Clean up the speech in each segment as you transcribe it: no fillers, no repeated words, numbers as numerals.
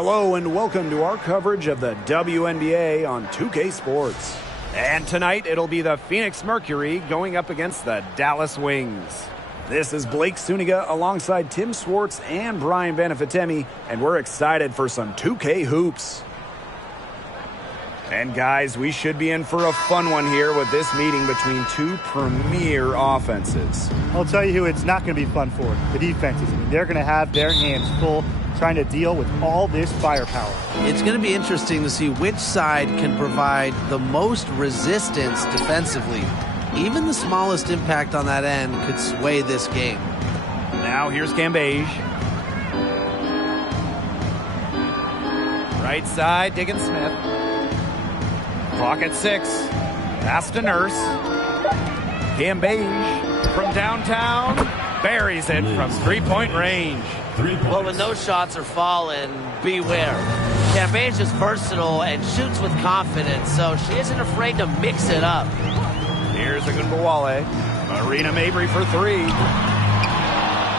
Hello and welcome to our coverage of the WNBA on 2K Sports. And tonight it'll be the Phoenix Mercury going up against the Dallas Wings. This is Blake Suniga alongside Tim Swartz and Brian Benefitemi, and we're excited for some 2K hoops. And guys, we should be in for a fun one here with this meeting between two premier offenses. I'll tell you who it's not going to be fun for. The defenses. I mean, they're going to have their hands full trying to deal with all this firepower. It's going to be interesting to see which side can provide the most resistance defensively. Even the smallest impact on that end could sway this game. Now here's Cambage. Right side, Diggins Smith. Clock at 6. Pass to Nurse. Cambage from downtown. Buries it from three-point range. Well, when those shots are falling, beware. Cambage is versatile and shoots with confidence, so she isn't afraid to mix it up. Here's Agunbowale. Marina Mabry for 3.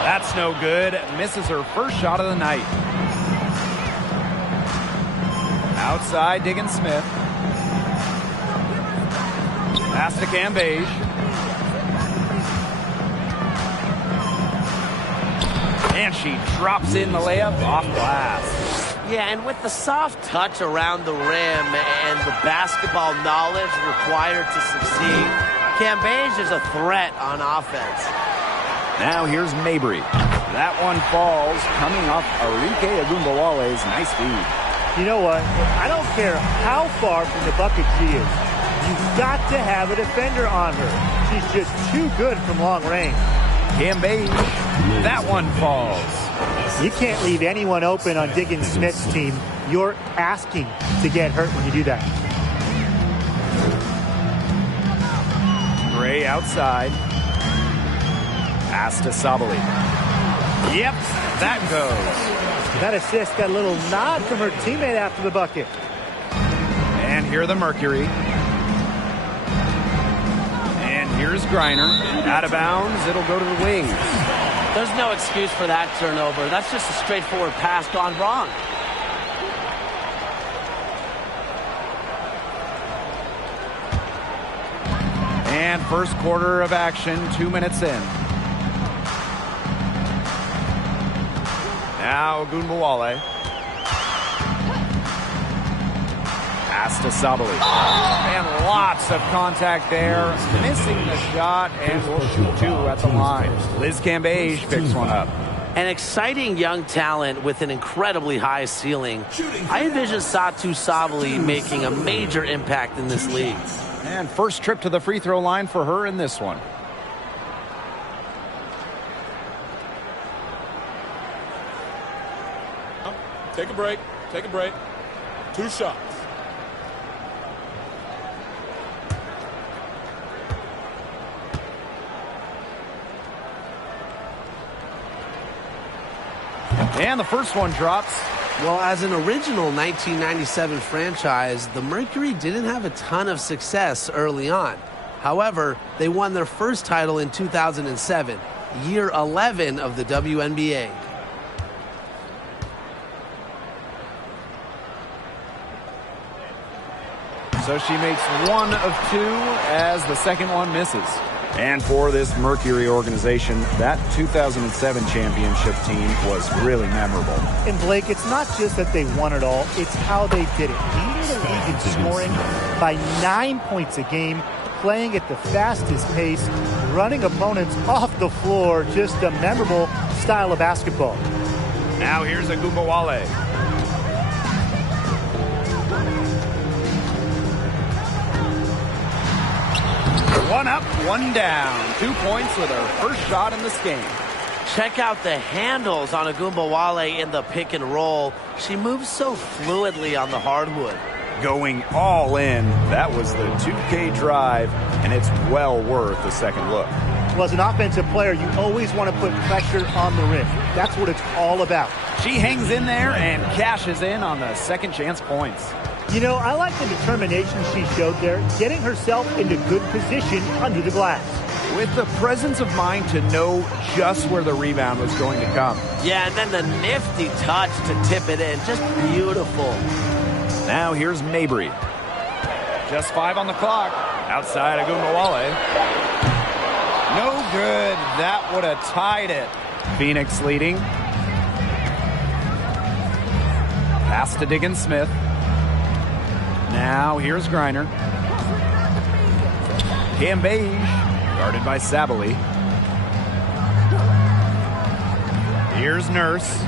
That's no good. Misses her first shot of the night. Outside, Diggins Smith. Pass to Cambage. And she drops in the layup off glass. Yeah, and with the soft touch around the rim and the basketball knowledge required to succeed, Cambage is a threat on offense. Now here's Mabry. That one falls, coming off Arike Agunbowale's nice feed. You know what? I don't care how far from the bucket she is. You've got to have a defender on her. She's just too good from long range. Cambage, that one falls. You can't leave anyone open on Diggins Smith's team. You're asking to get hurt when you do that. Gray outside. Pass to Sabali. Yep, that goes. That assist got a little nod from her teammate after the bucket. And here the Mercury. Here's Griner. Out of bounds. It'll go to the Wings. There's no excuse for that turnover. That's just a straightforward pass gone wrong. And first quarter of action, 2 minutes in. Now Agunbowale. Pass to Sabali. And lots of contact there. Missing the shot, and will shoot 2 at the line. Liz Cambage picks one up. An exciting young talent with an incredibly high ceiling. I envision Satu Sabali making a major impact in this league. And first trip to the free throw line for her in this one. Take a break. Take a break. 2 shots. And the first one drops. Well, as an original 1997 franchise, the Mercury didn't have a ton of success early on. However, they won their first title in 2007, year 11 of the WNBA. So she makes 1 of 2 as the second one misses. And for this Mercury organization, that 2007 championship team was really memorable. And Blake, it's not just that they won it all, it's how they did it. Leading the league in scoring by 9 points a game, playing at the fastest pace, running opponents off the floor, just a memorable style of basketball. Now here's Agunbowale. One up, one down. 2 points with her first shot in this game. Check out the handles on Agunbowale in the pick and roll. She moves so fluidly on the hardwood. Going all in. That was the 2K drive, and it's well worth a second look. Well, as an offensive player, you always want to put pressure on the rim. That's what it's all about. She hangs in there and cashes in on the second chance points. You know, I like the determination she showed there, getting herself into good position under the glass. with the presence of mind to know just where the rebound was going to come. Yeah, and then the nifty touch to tip it in. Just beautiful. Now here's Mabry. Just 5 on the clock. Outside Agumbawale. No good. That would have tied it. Phoenix leading. Pass to Diggins-Smith. Now here's Griner. Cambage, guarded by Sabally. Here's Nurse.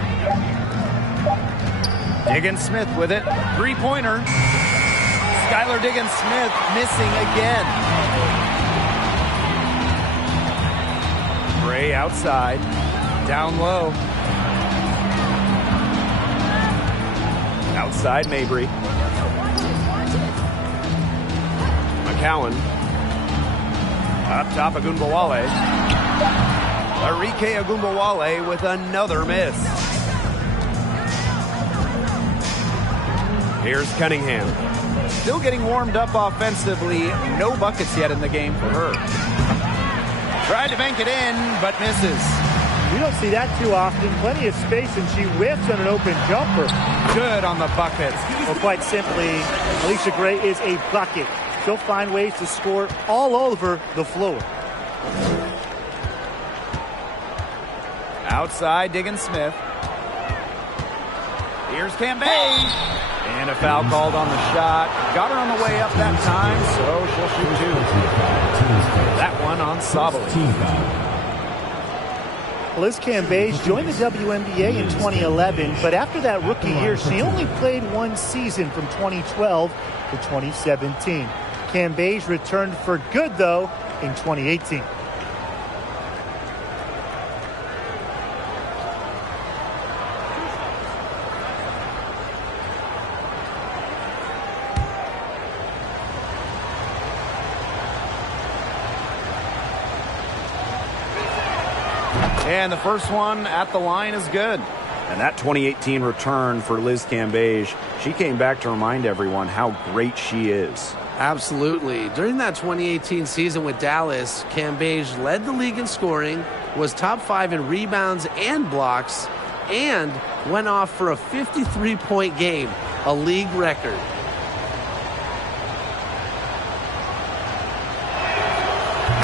Diggins-Smith with it. Three-pointer. Skylar Diggins-Smith missing again. Bray outside. Down low. Outside Mabry. McCowan. Up top Agumbawale. Arike Agumbawale with another miss. Here's Cunningham. Still getting warmed up offensively. No buckets yet in the game for her. Tried to bank it in, but misses. We don't see that too often. Plenty of space, and she whiffs on an open jumper. Good on the buckets. Well, quite simply, Alicia Gray is a bucket. She'll find ways to score all over the floor. Outside Diggins-Smith. Here's Cambage. And a foul called on the shot. Got her on the way up that time, so she'll shoot 2. That one on Sabally. Liz Cambage joined the WNBA in 2011, but after that rookie year, she only played 1 season from 2012 to 2017. Cambage returned for good, though, in 2018. And the first one at the line is good. And that 2018 return for Liz Cambage, she came back to remind everyone how great she is. Absolutely. During that 2018 season with Dallas, Cambage led the league in scoring, was top 5 in rebounds and blocks, and went off for a 53-point game, a league record.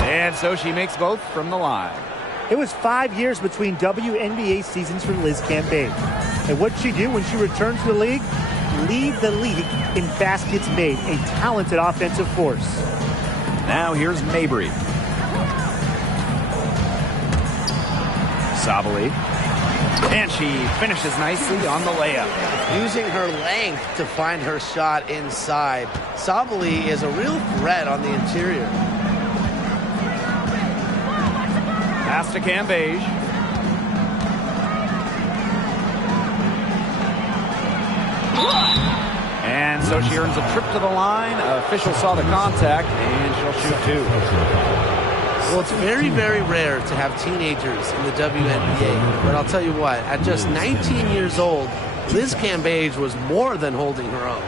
And so she makes both from the line. It was 5 years between WNBA seasons for Liz Cambage. And what did she do when she returned to the league? Lead the league in baskets made, a talented offensive force. Now here's Mabry. Sabally. And she finishes nicely on the layup. Using her length to find her shot inside. Sabally is a real threat on the interior. Pass to Cambage. And so she earns a trip to the line. Official saw the contact, and she'll shoot 2. Well, it's very, very rare to have teenagers in the WNBA. But I'll tell you what, at just 19 years old, Liz Cambage was more than holding her own.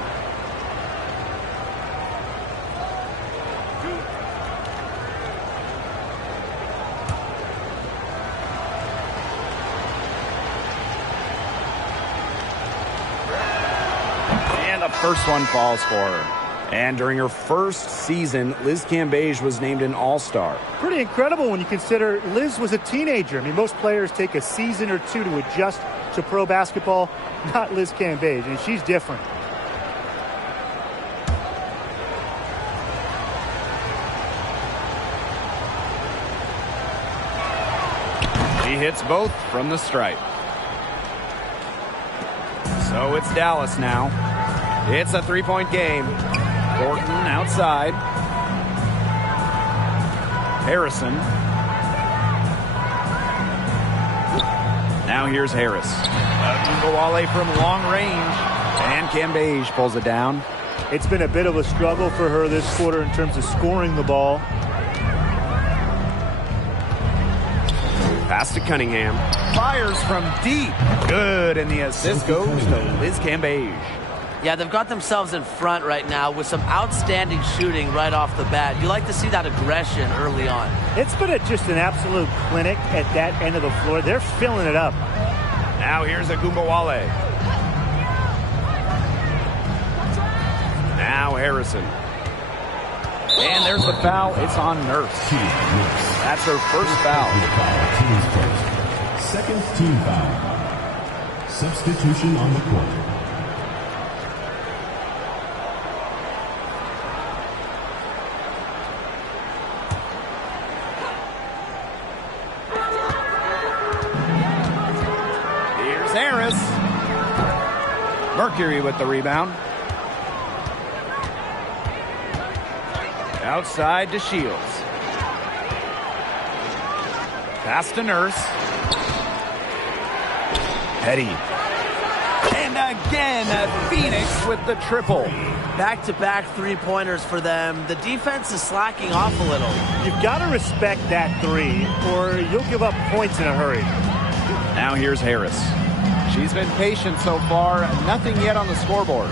First one falls for her. And during her first season, Liz Cambage was named an All-Star. Pretty incredible when you consider Liz was a teenager. I mean, most players take a season or 2 to adjust to pro basketball. Not Liz Cambage, and she's different. She hits both from the stripe. So it's Dallas now. It's a 3-point game. Thornton outside. Harrison. Now here's Harris. Agumbawale from long range. And Cambage pulls it down. It's been a bit of a struggle for her this quarter in terms of scoring the ball. Pass to Cunningham. Fires from deep. Good, and the assist goes to Liz Cambage. Yeah, they've got themselves in front right now with some outstanding shooting right off the bat. You like to see that aggression early on. It's been just an absolute clinic at that end of the floor. They're filling it up. Now here's Agumbawale. Now Harrison. And there's the foul. It's on Nurse. That's her first foul. Second team foul. Substitution on the court. Here's Harris. Mercury with the rebound. Outside to Shields. Pass to Nurse. Petty. And again, Phoenix with the triple. Back-to-back three-pointers for them. The defense is slacking off a little. You've got to respect that three, or you'll give up points in a hurry. Now here's Harris. She's been patient so far. Nothing yet on the scoreboard.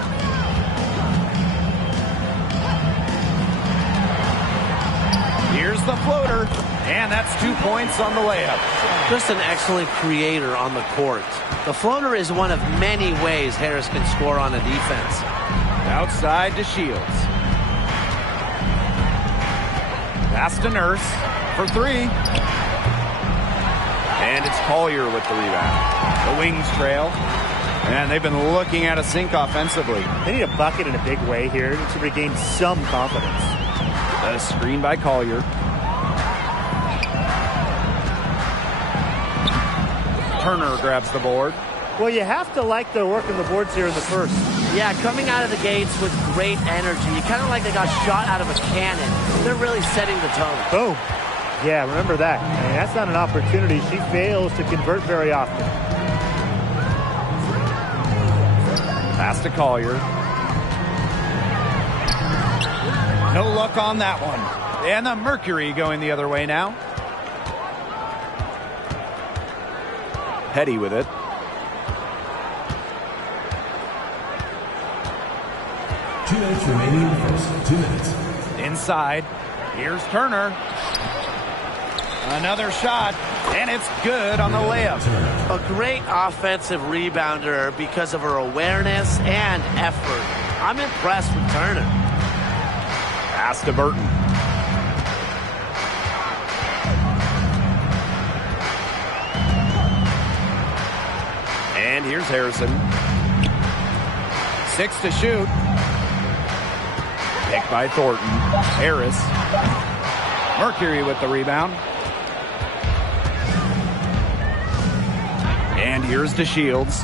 Here's the floater, and that's 2 points on the layup. Just an excellent creator on the court. The floater is one of many ways Harris can score on a defense. Outside to Shields. Pass to Nurse for three. And it's Collier with the rebound. The Wings trail. And they've been looking at a sink offensively. They need a bucket in a big way here to regain some confidence. A screen by Collier. Turner grabs the board. Well, you have to like their work on the boards here in the first. Yeah, coming out of the gates with great energy. Kind of like they got shot out of a cannon. They're really setting the tone. Boom. Yeah, remember that. And that's not an opportunity. She fails to convert very often. Pass to Collier. No luck on that one. And the Mercury going the other way now. Petty with it. Two minutes remaining in the first. 2 minutes. Inside. Here's Turner. Another shot, and it's good on the layup. A great offensive rebounder because of her awareness and effort. I'm impressed with Turner. Pass to Burton. And here's Harrison. 6 to shoot. Picked by Thornton. Harris. Mercury with the rebound. And here's to Shields.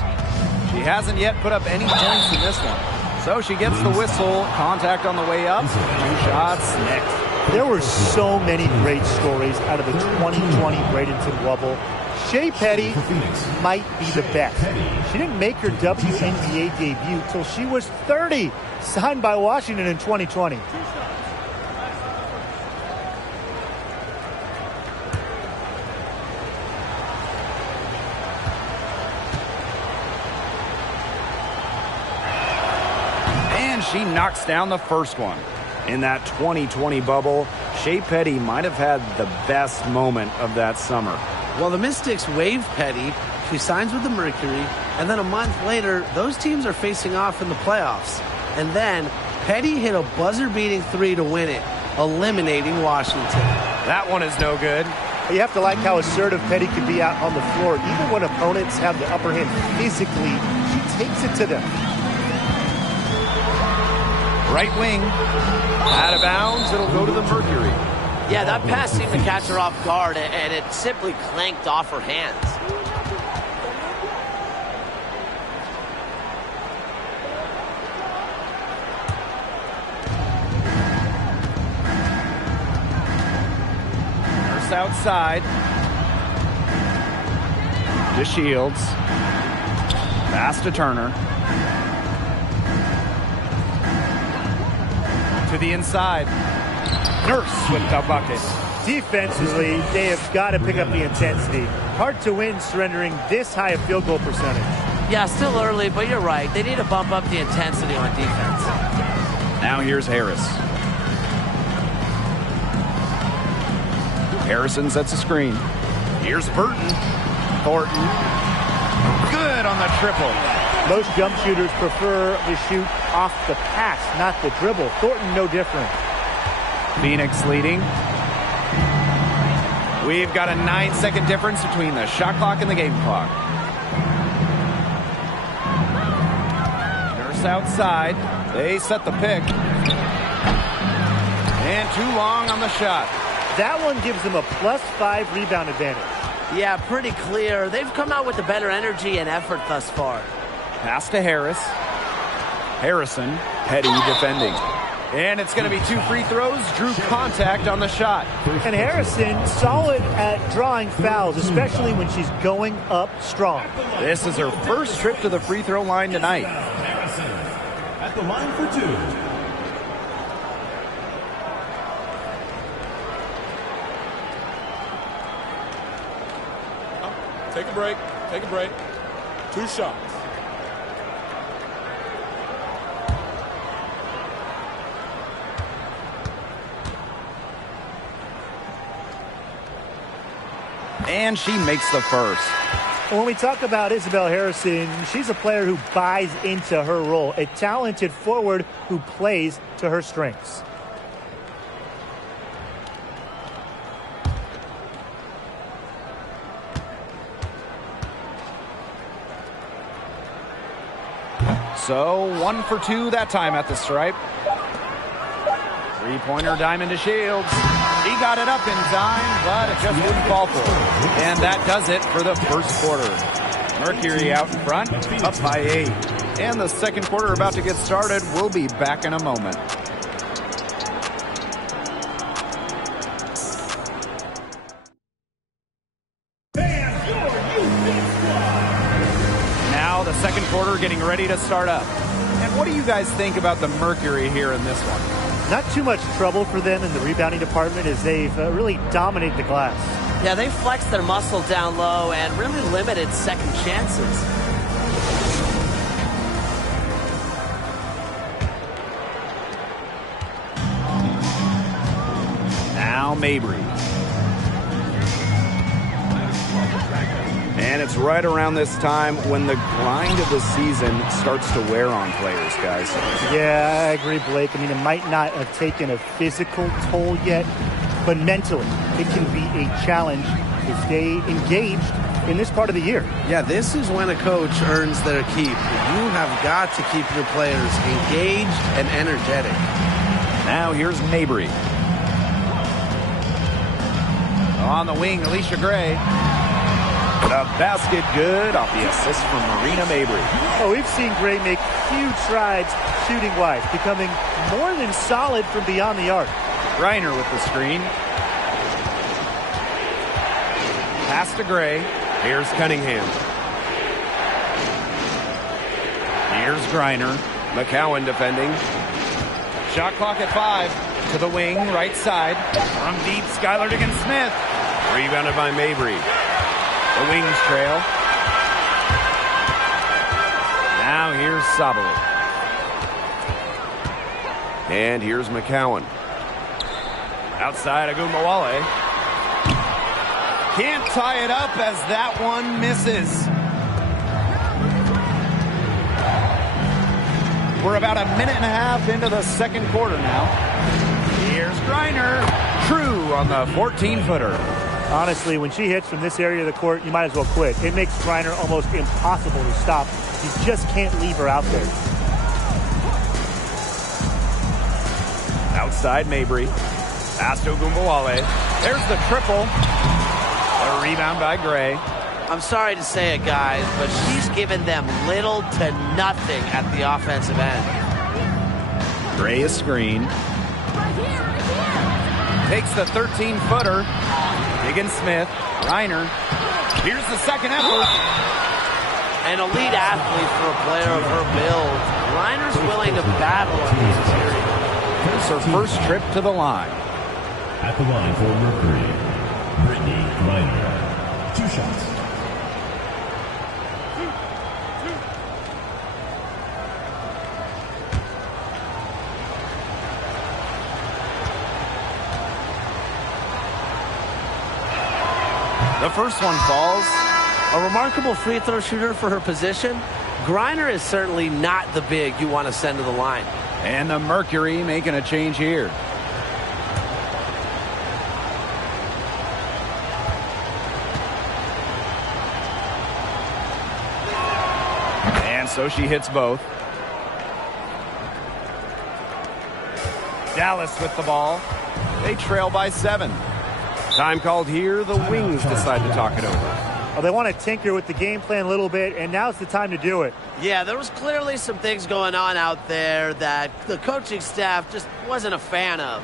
She hasn't yet put up any points in this one. So she gets the whistle. Contact on the way up. 2 shots next. There were so many great stories out of the 2020 Bradenton Wubble. Shea Petty might be the best. She didn't make her WNBA debut till she was 30, signed by Washington in 2020. And she knocks down the first one. In that 2020 bubble, Shea Petty might have had the best moment of that summer. Well, the Mystics waive Petty. She signs with the Mercury. And then a month later, those teams are facing off in the playoffs. And then Petty hit a buzzer-beating three to win it, eliminating Washington. That one is no good. You have to like how assertive Petty can be out on the floor. Even when opponents have the upper hand physically, she takes it to them. Right wing. Out of bounds. It'll go to the Mercury. Yeah, that pass seemed to catch her off guard, and it simply clanked off her hands. Nurse outside. To Shields. Pass to Turner. To the inside. Nurse with the bucket. Defensively, they have got to pick up the intensity. Hard to win surrendering this high a field goal percentage. Yeah, still early, but you're right. They need to bump up the intensity on defense. Now here's Harris. Harrison sets a screen. Here's Burton. Thornton. Good on the triple. Most jump shooters prefer to shoot off the pass, not the dribble. Thornton, no different. Phoenix leading. We've got a 9-second difference between the shot clock and the game clock. Nurse outside. They set the pick. And too long on the shot. That one gives them a +5 rebound advantage. Yeah, pretty clear. They've come out with the better energy and effort thus far. Pass to Harris. Harrison, Petty defending. And it's going to be 2 free throws. Drew contact on the shot. And Harrison, solid at drawing fouls, especially when she's going up strong. This is her first trip to the free throw line tonight. Harrison at the line for 2. Take a break. Take a break. 2 shots. And she makes the first. When we talk about Isabel Harrison, she's a player who buys into her role, a talented forward who plays to her strengths. So 1 for 2 that time at the stripe. Three-pointer diamond to Shields. He got it up in time, but it just wouldn't fall for him. And that does it for the first quarter. Mercury out in front, up by 8. And the second quarter about to get started. We'll be back in a moment. Now the second quarter getting ready to start up. And what do you guys think about the Mercury here in this one? Not too much trouble for them in the rebounding department as they've really dominated the glass. Yeah, they flexed their muscle down low and really limited second chances. Now Mabry. And it's right around this time when the grind of the season starts to wear on players, guys. Yeah, I agree, Blake. I mean, it might not have taken a physical toll yet, but mentally, it can be a challenge to stay engaged in this part of the year. Yeah, this is when a coach earns their keep. You have got to keep your players engaged and energetic. Now here's Mabry. On the wing, Alicia Gray. The basket good off the assist from Marina Mabry. Oh, we've seen Gray make huge strides shooting-wise, becoming more than solid from beyond the arc. Reiner with the screen. Pass to Gray. Here's Cunningham. Here's Griner. McCowan defending. Shot clock at 5. To the wing, right side. From deep, Skylar Diggins-Smith. Rebounded by Mabry. The wings trail. Now here's Sabali. And here's McCowan. Outside Agumbawale. Can't tie it up as that one misses. We're about a minute and a half into the second quarter now. Here's Griner. True on the 14-footer. Honestly, when she hits from this area of the court, you might as well quit. It makes Griner almost impossible to stop. You just can't leave her out there. Outside Mabry. Pass to Agumbawale. There's the triple. A rebound by Gray. I'm sorry to say it, guys, but she's given them little to nothing at the offensive end. Gray is screen. Takes the 13-footer. Diggins-Smith. Reiner. Here's the second effort. An elite athlete for a player of her build. Reiner's willing to battle on the interior. Here's her first trip to the line. At the line for Mercury, Brittany Reiner. 2 shots. The first one falls. A remarkable free throw shooter for her position. Griner is certainly not the big you want to send to the line. And the Mercury making a change here. And so she hits both. Dallas with the ball. They trail by 7. Time called here. The Wings decide to talk it over. Well, they want to tinker with the game plan a little bit, and now's the time to do it. Yeah, there was clearly some things going on out there that the coaching staff just wasn't a fan of.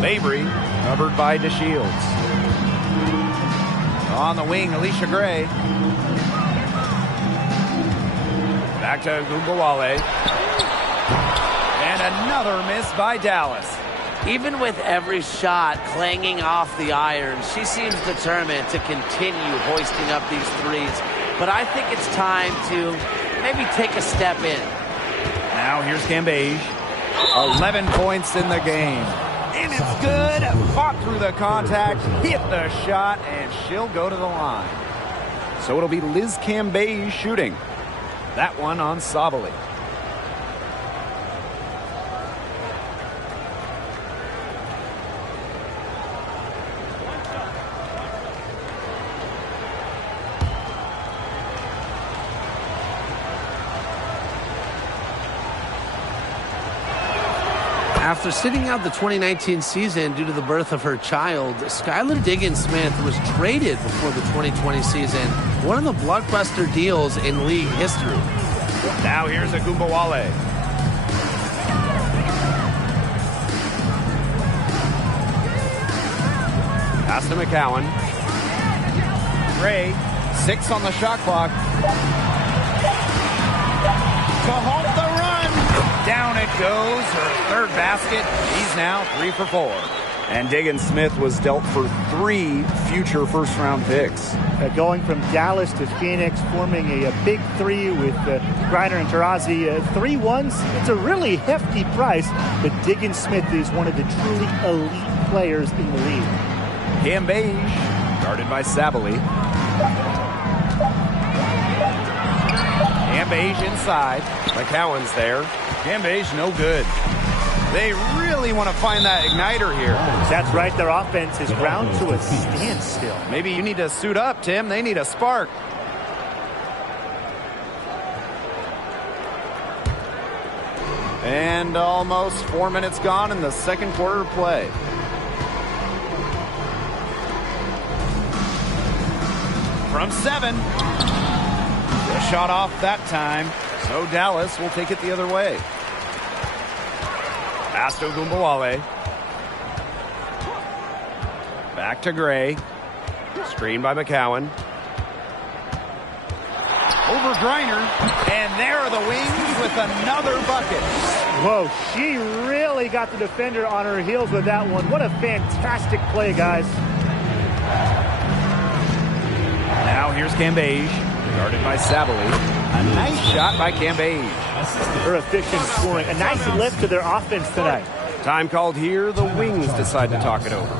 Mabry covered by DeShields. On the wing, Alicia Gray. Back to Gumbawale. And another miss by Dallas. Even with every shot clanging off the iron, she seems determined to continue hoisting up these threes. But I think it's time to maybe take a step in. Now here's Cambage. 11 points in the game. And it's good. Fought through the contact, hit the shot, and she'll go to the line. So it'll be Liz Cambage shooting. That one on Sabali. After sitting out the 2019 season due to the birth of her child, Skylar Diggins-Smith was traded before the 2020 season. One of the blockbuster deals in league history. Now here's Agumbawale. Pass to McCowan. Gray, 6 on the shot clock. To halt the run. Down it goes, her third basket. He's now 3 for 4. And Diggins-Smith was dealt for 3 future first-round picks. Going from Dallas to Phoenix, forming a big 3 with Griner and Taurasi. 3-1s, it's a really hefty price, but Diggins-Smith is one of the truly elite players in the league. Cambage, guarded by Sabali. Cambage inside. McCowan's there. Cambage no good. They really want to find that igniter here. That's right. Their offense is ground to a standstill. Maybe you need to suit up, Tim. They need a spark. And almost 4 minutes gone in the second quarter of play. From 7. The shot off that time. So Dallas will take it the other way. Pass to Gumbawale. Back to Gray. Screen by McCowan. Over Griner. And there are the Wings with another bucket. Whoa, she really got the defender on her heels with that one. What a fantastic play, guys. Now here's Cambage, guarded by Sabali. A nice shot by Cambage. Her efficient scoring. A nice lift to their offense tonight. Time called here. The Wings decide to talk it over.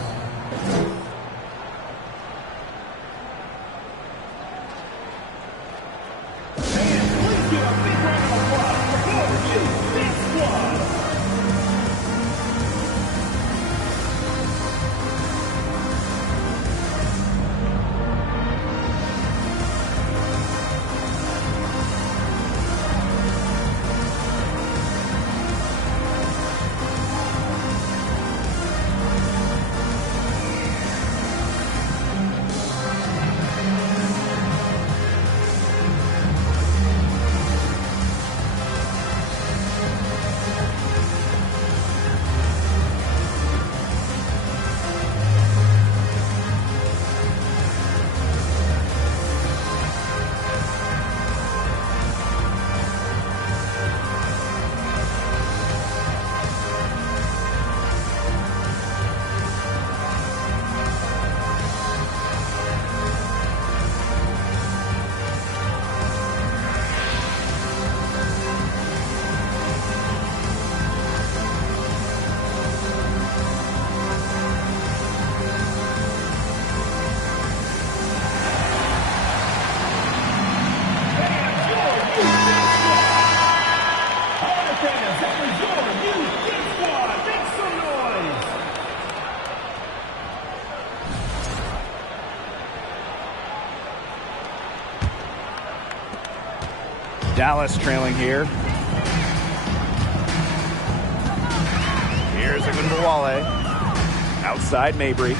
Dallas trailing here. Here's Ogunbowale. Outside Mabry.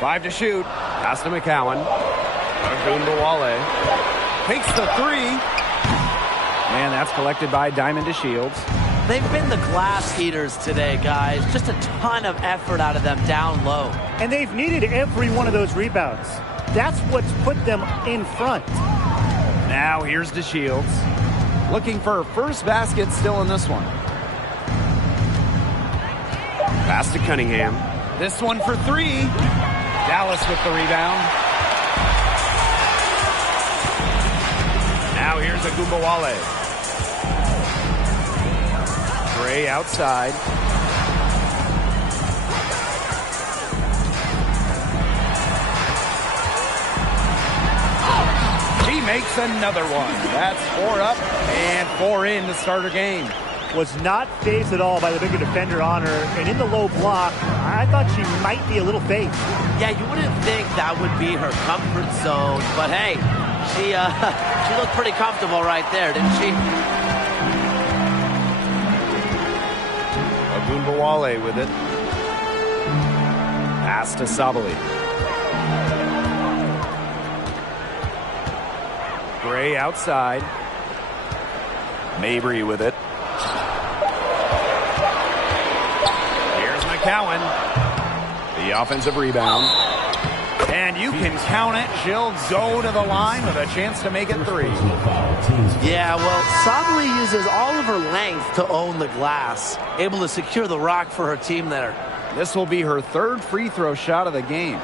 Five to shoot. Pass to McCowan. Ogunbowale takes the three. Man, that's collected by Diamond to Shields. They've been the glass eaters today, guys. Just a ton of effort out of them down low. And they've needed every one of those rebounds. That's what's put them in front. Now here's DeShields. Looking for her first basket still in this one. Pass to Cunningham. This one for three. Dallas with the rebound. Now here's Ogunbowale. Gray outside. She makes another one. That's 4 up and 4 in to start her game. Was not fazed at all by the bigger defender on her. And in the low block, I thought she might be a little fazed. Yeah, you wouldn't think that would be her comfort zone. But hey, she looked pretty comfortable right there, didn't she? Ogunbowale with it. Pass to Sabali. Gray outside. Mabry with it. Here's McCowan. The offensive rebound. And you can count it. She'll go to the line with a chance to make it 3. Yeah, well, Sabali uses all of her length to own the glass. Able to secure the rock for her team there. This will be her 3rd free throw shot of the game.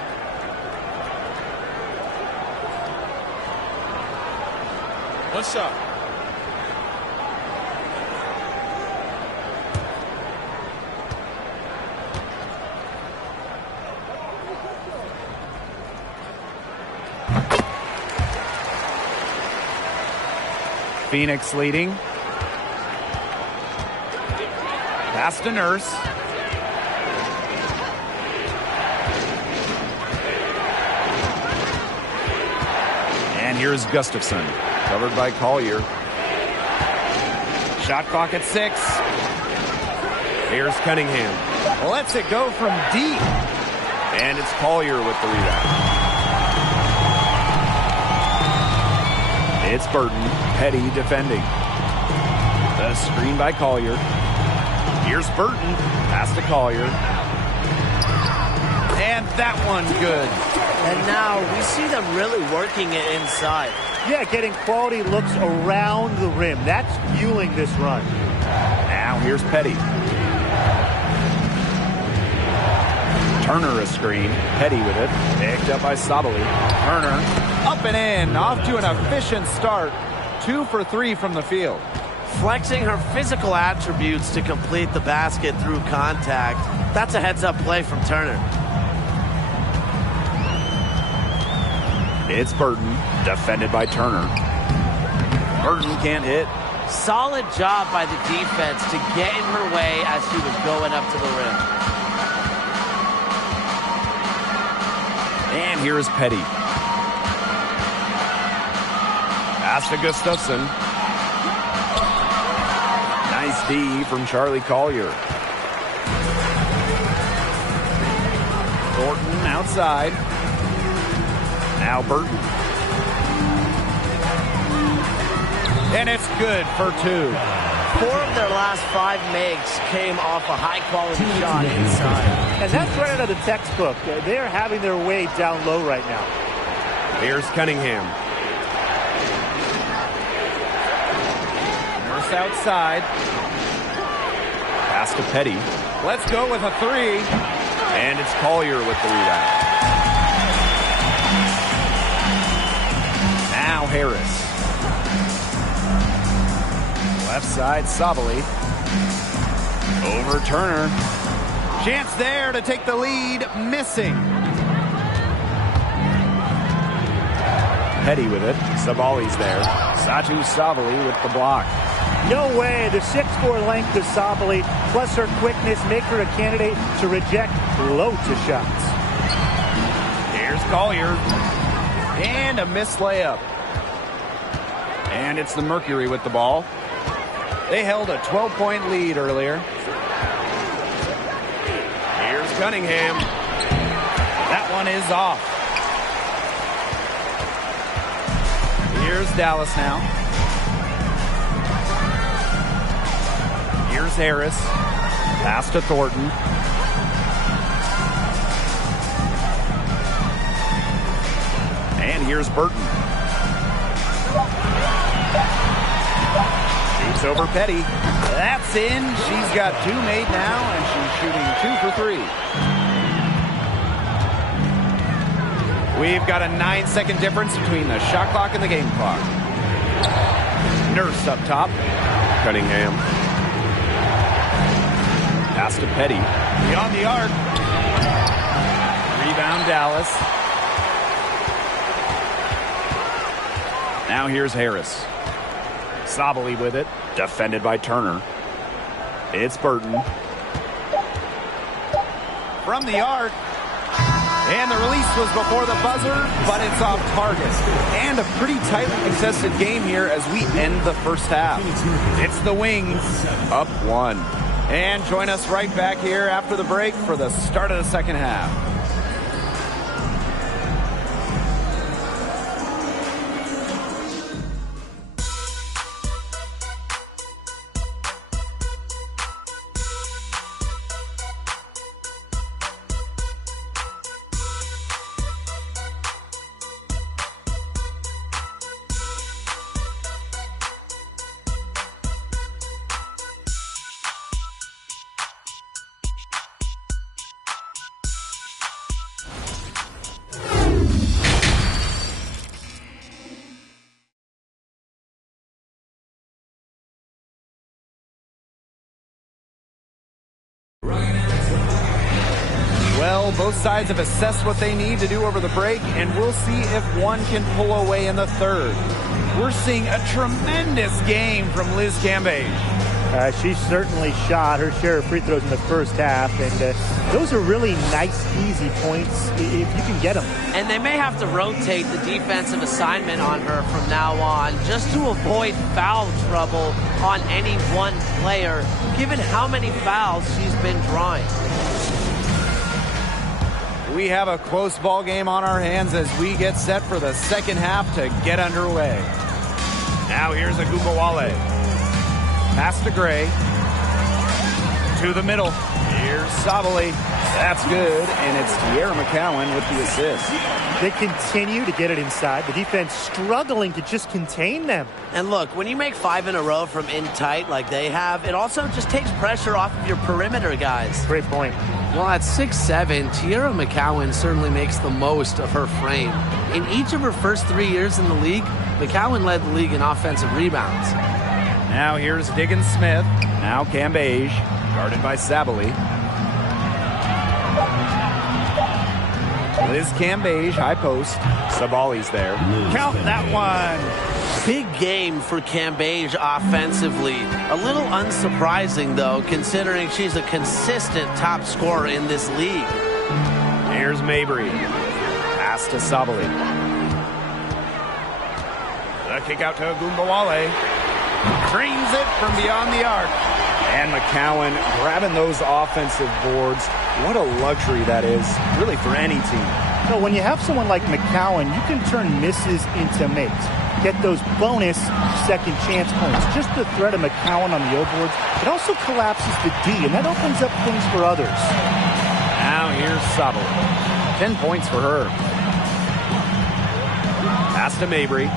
One shot. Phoenix leading. Pass to Nurse. And here's Gustafson, covered by Collier. Shot clock at 6. Here's Cunningham. Lets it go from deep. And it's Collier with the rebound. It's Burton. Petty defending. The screen by Collier. Here's Burton. Pass to Collier. And that one's good. And now we see them really working it inside. Yeah, getting quality looks around the rim. That's fueling this run. Now here's Petty. Turner a screen. Petty with it. Picked up by Sabali. Turner up and in. Off to an efficient start. 2 for 3 from the field. Flexing her physical attributes to complete the basket through contact. That's a heads-up play from Turner. It's Burton, defended by Turner. Burton can't hit. Solid job by the defense to get in her way as she was going up to the rim. And here's Petty. Pass to Gustafson. Nice D from Charlie Collier. Thornton outside. Now Burton. And it's good for 2. 4 of their last 5 makes came off a high-quality shot inside. And that's right out of the textbook. They're having their way down low right now. Here's Cunningham. Nurse outside. Pass to Petty. Let's go with a 3. And it's Collier with the rebound. Now Harris. Left side, Sabali. Over Turner. Chance there to take the lead. Missing. Petty with it. Sabali's there. Satu Sabali with the block. No way. The 6'4" length of Sabali, plus her quickness, make her a candidate to reject loads of shots. Here's Collier. And a missed layup. And it's the Mercury with the ball. They held a 12-point lead earlier. Here's Cunningham. That one is off. Here's Dallas now. Here's Harris. Pass to Thornton. And here's Burton. Shoots over Petty. That's in. She's got 2 made now, and she's shooting 2 for 3. We've got a 9-second difference between the shot clock and the game clock. Nurse up top. Cunningham. Pass to Petty. Beyond the arc. Rebound Dallas. Now here's Harris. Sabali with it. Defended by Turner. It's Burton. From the arc. And the release was before the buzzer, but it's off target. And a pretty tightly contested game here as we end the first half. It's the Wings up 1. And join us right back here after the break for the start of the second half. Well, both sides have assessed what they need to do over the break, and we'll see if one can pull away in the third. We're seeing a tremendous game from Liz Cambage. She certainly shot her share of free throws in the first half, and those are really nice, easy points if you can get them. And they may have to rotate the defensive assignment on her from now on just to avoid foul trouble on any one player, given how many fouls she's been drawing. We have a close ball game on our hands as we get set for the second half to get underway. Now here's Agumawale. Pass to Gray. To the middle. Here's Sabali. That's good, and it's Tierra McCowan with the assist. They continue to get it inside. The defense struggling to just contain them. And look, when you make 5 in a row from in tight like they have, it also just takes pressure off of your perimeter guys. Great point. Well, at 6'7", Tierra McCowan certainly makes the most of her frame. In each of her first 3 years in the league, McCowan led the league in offensive rebounds. Now here's Diggins Smith. Now Cambage, guarded by Sabali. Liz Cambage, high post. Sabali's there. Count that one. Big game for Cambage offensively. A little unsurprising, though, considering she's a consistent top scorer in this league. Here's Mabry. Pass to Sabali. The kick out to Gumbawale. Drains it from beyond the arc. And McCowan grabbing those offensive boards. What a luxury that is, really, for any team. So when you have someone like McCowan, you can turn misses into makes. Get those bonus second chance points. Just the threat of McCowan on the O boards, it also collapses the D, and that opens up things for others. Now here's Sabali. 10 points for her. Pass to Mabry.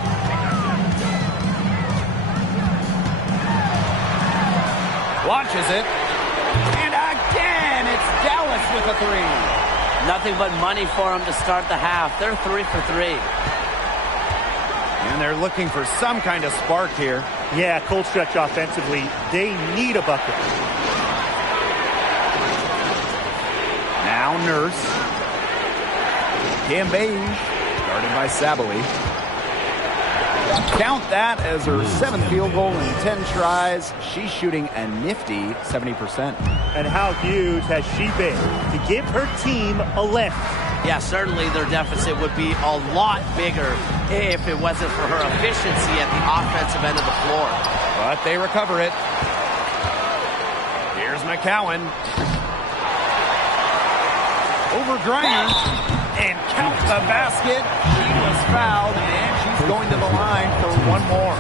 Launches it. And again, it's Dallas with a 3. Nothing but money for them to start the half. They're 3 for 3. And they're looking for some kind of spark here. Yeah, cold stretch offensively. They need a bucket. Now Nurse. Cambage, guarded by Sabali. Count that as her 7th field goal in 10 tries. She's shooting a nifty 70%. And how huge has she been to give her team a lift? Yeah, certainly their deficit would be a lot bigger if it wasn't for her efficiency at the offensive end of the floor. But they recover it. Here's McCowan. Over Griner. And count the basket. She was fouled, and she's going to the line for one more.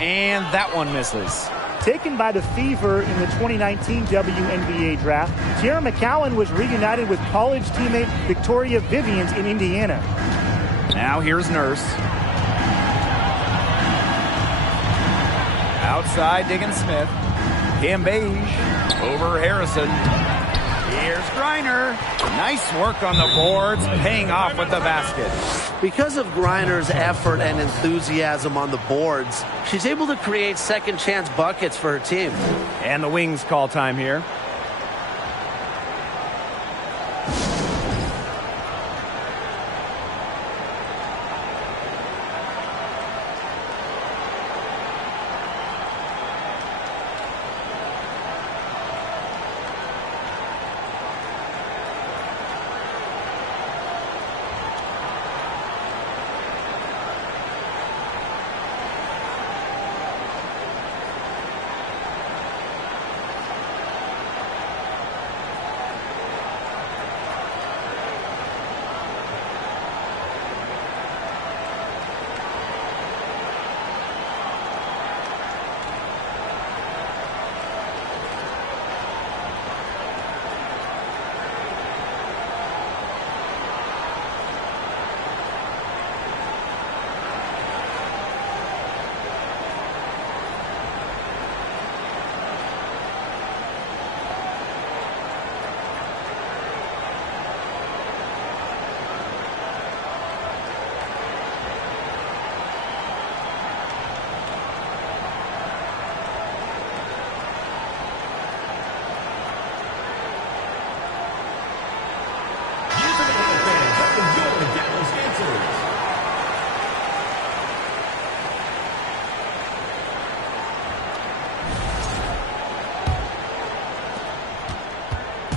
And that one misses. Taken by the Fever in the 2019 WNBA draft, Tierra McCowan was reunited with college teammate Victoria Vivians in Indiana. Now here's Nurse. Outside, Diggins Smith. Cambage over Harrison. Here's Griner. Nice work on the boards, paying off with the basket. Because of Griner's effort and enthusiasm on the boards, she's able to create second chance buckets for her team. And the Wings call time here.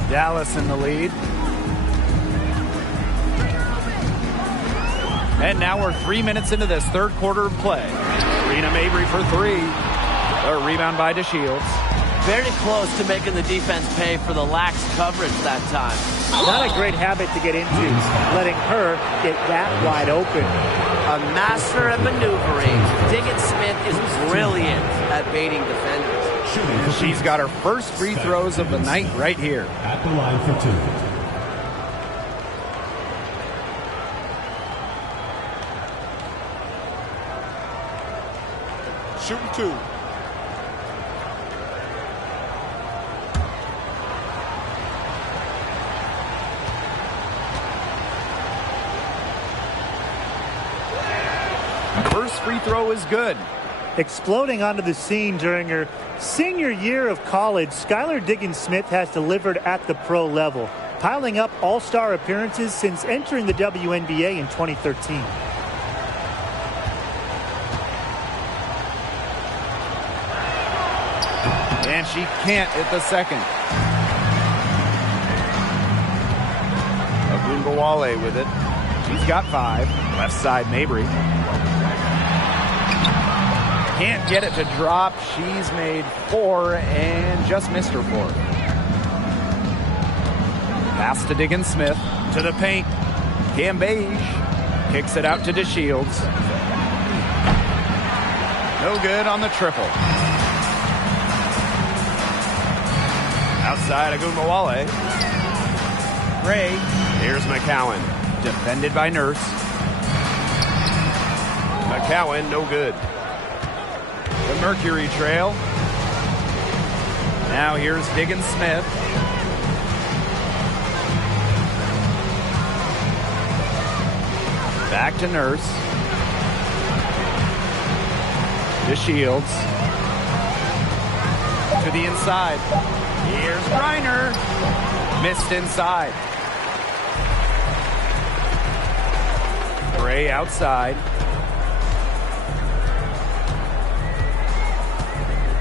Dallas in the lead. And now we're 3 minutes into this third quarter of play. Marina Mabry for three. A rebound by DeShields. Very close to making the defense pay for the lax coverage that time. Not a great habit to get into, letting her get that wide open. A master at maneuvering. Diggins-Smith is brilliant at baiting defenders. She's got her first free throws of the night right here. At the line for two. Shooting two. First free throw is good. Exploding onto the scene during her senior year of college, Skylar Diggins-Smith has delivered at the pro level, piling up all-star appearances since entering the WNBA in 2013. And she can't hit the second. Agunbawale with it. She's got 5. Left side, Mabry. Can't get it to drop. She's made 4 and just missed her 4. Pass to Diggins-Smith. To the paint. Cambage kicks it out to DeShields. No good on the triple. Outside Agunbawale. Gray. Here's McCowan. Defended by Nurse. McCowan, no good. The Mercury trail. Now here's Diggins-Smith. Back to Nurse. DeShields. To the inside. Here's Griner. Missed inside. Gray outside.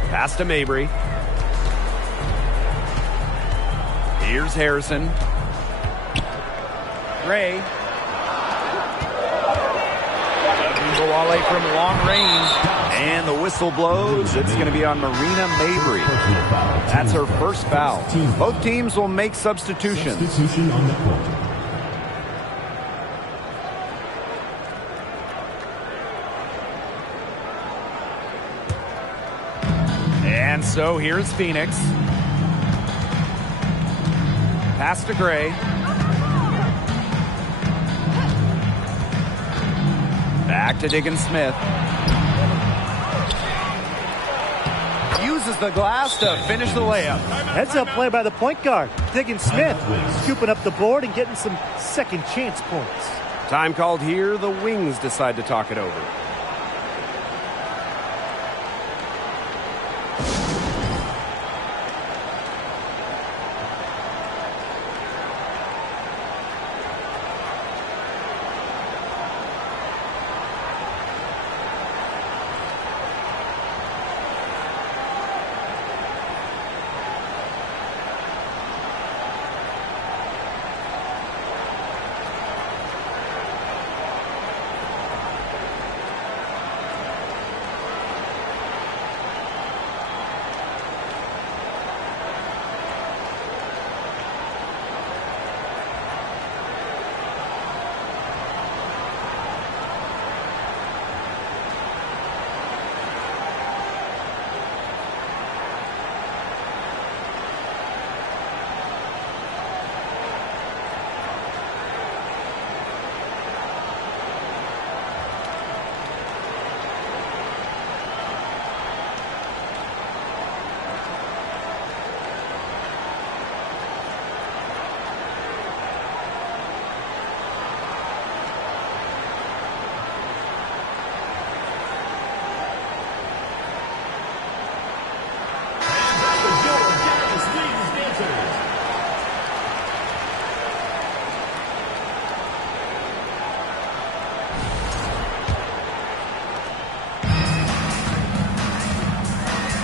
Pass to Mabry. Here's Harrison. Gray. Agunbawale from long range. And the whistle blows. It's going to be on Marina Mabry. That's her first foul. Both teams will make substitutions. Substitution on the court. And so here's Phoenix. Pass to Gray. Back to Diggins-Smith. Uses the glass to finish the layup. Heads-up play by the point guard. Diggins-Smith scooping up the board and getting some second chance points. Time called here. The Wings decide to talk it over.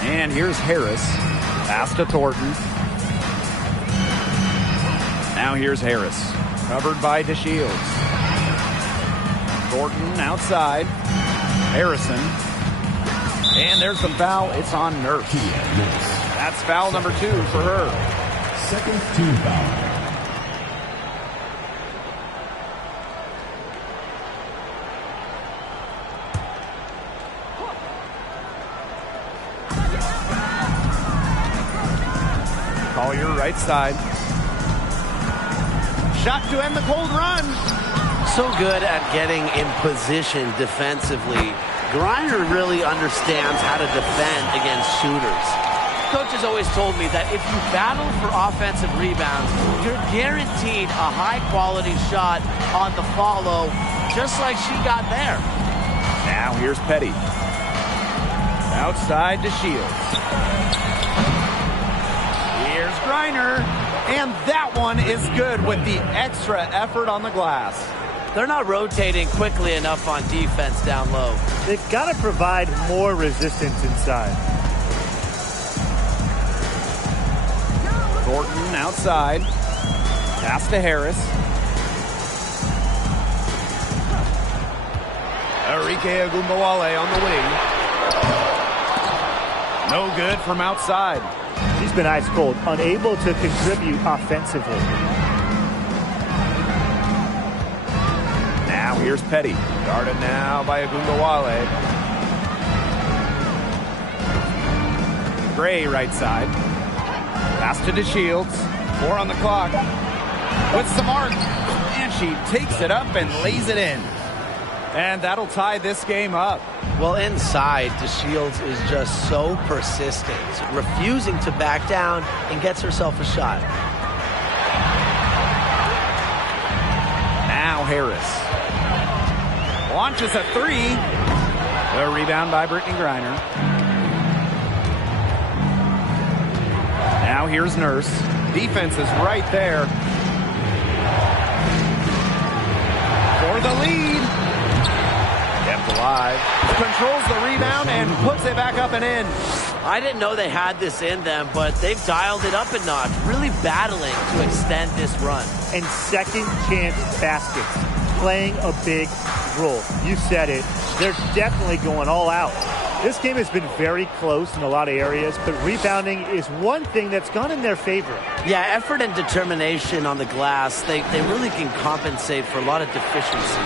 And here's Harris. Pass to Thornton. Now here's Harris. Covered by DeShields. Thornton outside. Harrison. And there's the foul. It's on Nurse. That's foul number 2 for her. Second team foul. Collier right side. Shot to end the cold run. So good at getting in position defensively. Griner really understands how to defend against shooters. Coach has always told me that if you battle for offensive rebounds, you're guaranteed a high-quality shot on the follow, just like she got there. Now here's Petty. Outside to Shields. Here's Griner. And that one is good with the extra effort on the glass. They're not rotating quickly enough on defense down low. They've got to provide more resistance inside. Thornton outside. Pass to Harris. Enrique Agumbawale on the wing. No good from outside. She's been ice cold, unable to contribute offensively. Now here's Petty. Guarded now by Agumbawale. Gray right side. Pass to DeShields. 4 on the clock. Puts the mark. And she takes it up and lays it in. And that'll tie this game up. Well, inside, DeShields is just so persistent, refusing to back down, and gets herself a shot. Now Harris. Launches a 3. The rebound by Brittany Griner. Now here's Nurse. Defense is right there. For the lead. Kept alive. Controls the rebound and puts it back up and in. I didn't know they had this in them, but they've dialed it up a notch, really battling to extend this run. And second chance baskets, playing a big role. You said it. They're definitely going all out. This game has been very close in a lot of areas, but rebounding is one thing that's gone in their favor. Yeah, effort and determination on the glass, they really can compensate for a lot of deficiencies.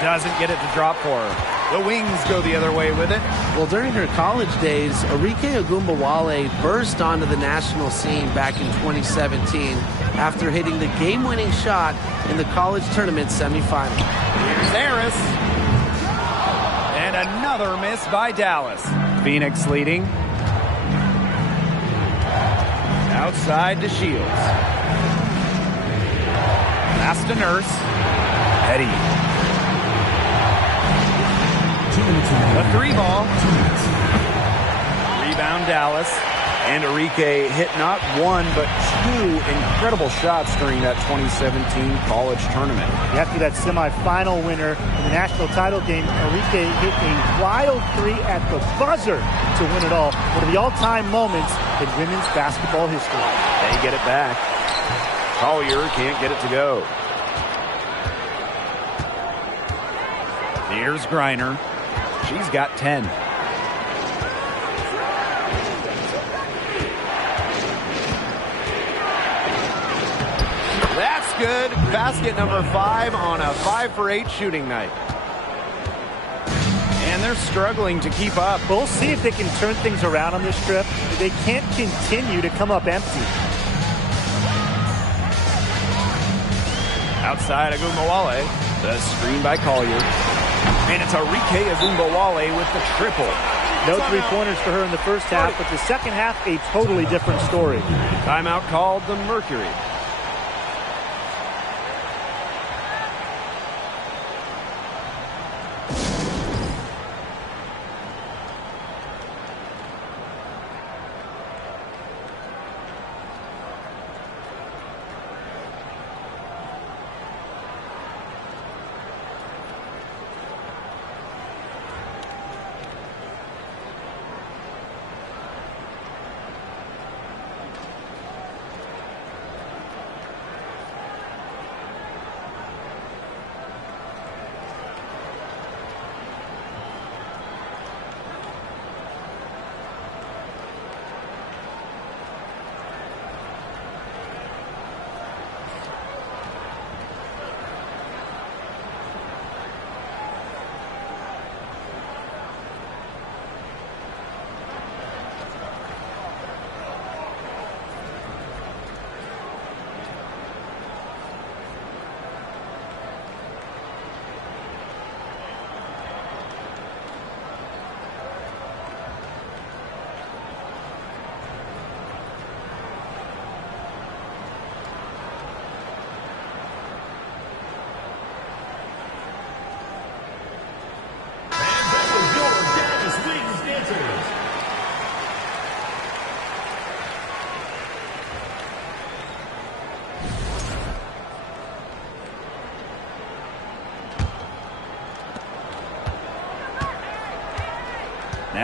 Doesn't get it to drop for her. The wings go the other way with it. Well, during her college days, Enrique Agumbawale burst onto the national scene back in 2017 after hitting the game-winning shot in the college tournament semifinal. Here's Harris. And another miss by Dallas. Phoenix leading. Outside to Shields. Pass to Nurse. Petty. A 3-ball. Rebound Dallas. And Enrique hit not one, but 2 incredible shots during that 2017 college tournament. After that semifinal winner in the national title game, Enrique hit a wild 3 at the buzzer to win it all. One of the all-time moments in women's basketball history. They get it back. Collier can't get it to go. Here's Griner. She's got 10. That's good. Basket number 5 on a 5-for-8 shooting night. And they're struggling to keep up. We'll see if they can turn things around on this trip. They can't continue to come up empty. Outside Agumbawale. The screen by Collier. And it's Enrique Agumbawale with the triple. No three-pointers for her in the first half, but the second half, a totally different story. Timeout called the Mercury.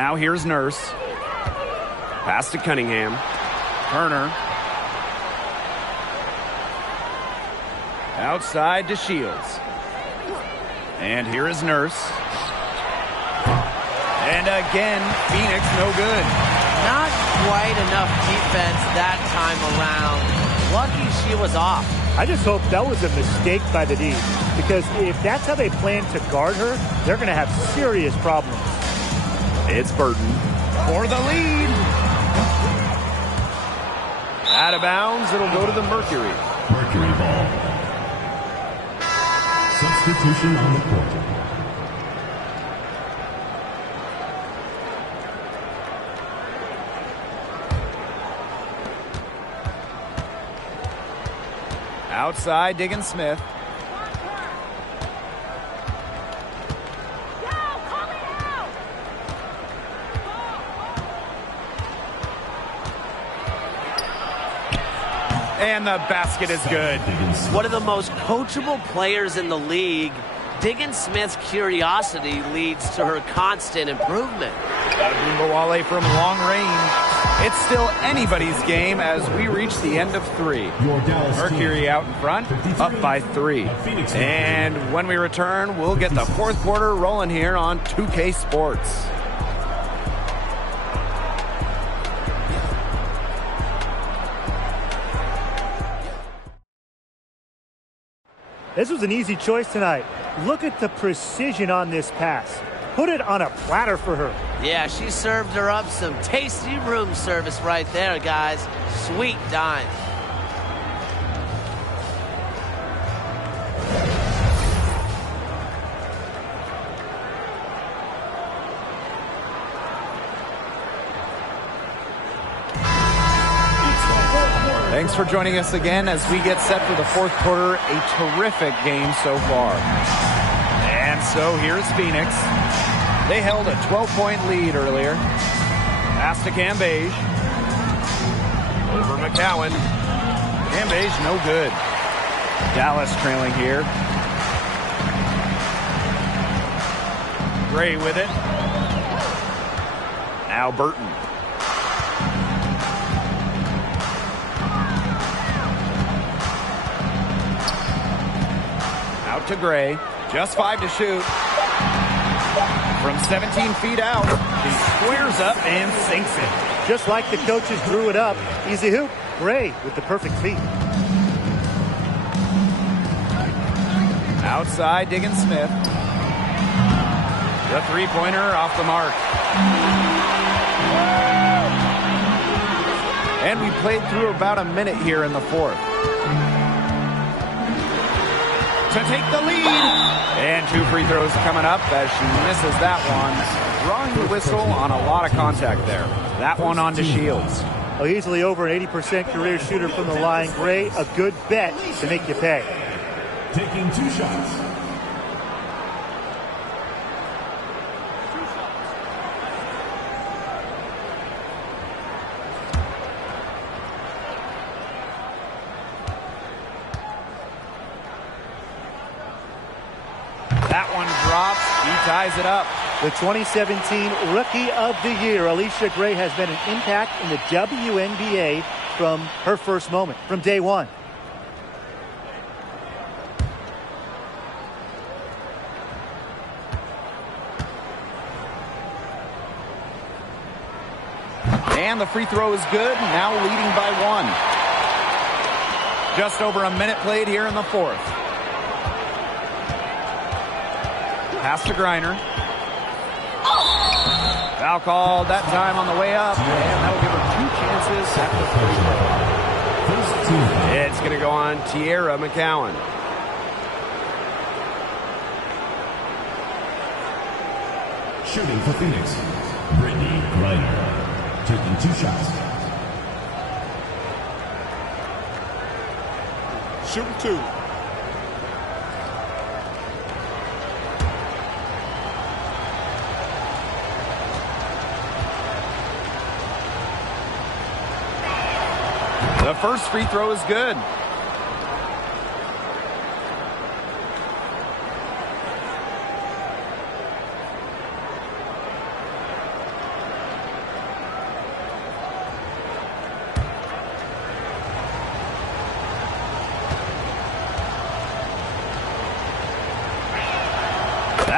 Now here's Nurse. Pass to Cunningham. Turner. Outside to Shields. And here is Nurse. And again, Phoenix no good. Not quite enough defense that time around. Lucky she was off. I just hope that was a mistake by the D, because if that's how they plan to guard her, they're going to have serious problems. It's Burton for the lead. Out of bounds, it'll go to the Mercury. Mercury ball. Substitution on the court. Outside, Diggin Smith. And the basket is good. One of the most coachable players in the league. Diggin Smith's curiosity leads to her constant improvement. Agumbawale from long range. It's still anybody's game as we reach the end of 3. Mercury out in front, up by 3. And when we return, we'll get the fourth quarter rolling here on 2K Sports. This was an easy choice tonight. Look at the precision on this pass. Put it on a platter for her. Yeah, she served her up some tasty room service right there, guys. Sweet dime. Thanks for joining us again as we get set for the fourth quarter. A terrific game so far. And so here's Phoenix. They held a 12-point lead earlier. Pass to Cambage. Over McCowan. Cambage no good. Dallas trailing here. Gray with it. Now Burton. Out to Gray. Just 5 to shoot. From 17 feet out, he squares up and sinks it. Just like the coaches drew it up. Easy hoop. Gray with the perfect feet. Outside, Diggin Smith. The three-pointer off the mark. And we played through about a minute here in the fourth. To take the lead. And 2 free throws coming up as she misses that one. Drawing the whistle on a lot of contact there. That one on to Shields. Oh, easily over an 80% career shooter from the line. Gray, a good bet to make you pay. Taking 2 shots. That one drops. He ties it up. The 2017 Rookie of the Year, Alicia Gray, has been an impact in the WNBA from her first moment, from day one. And the free throw is good, now leading by 1. Just over a minute played here in the fourth. Pass to Griner. Foul called that time on the way up, and that'll give her 2 chances at the free throw. It's going to go on Tierra McCowan. Shooting for Phoenix, Brittany Griner. Taking 2 shots. Shooting 2. The first free throw is good.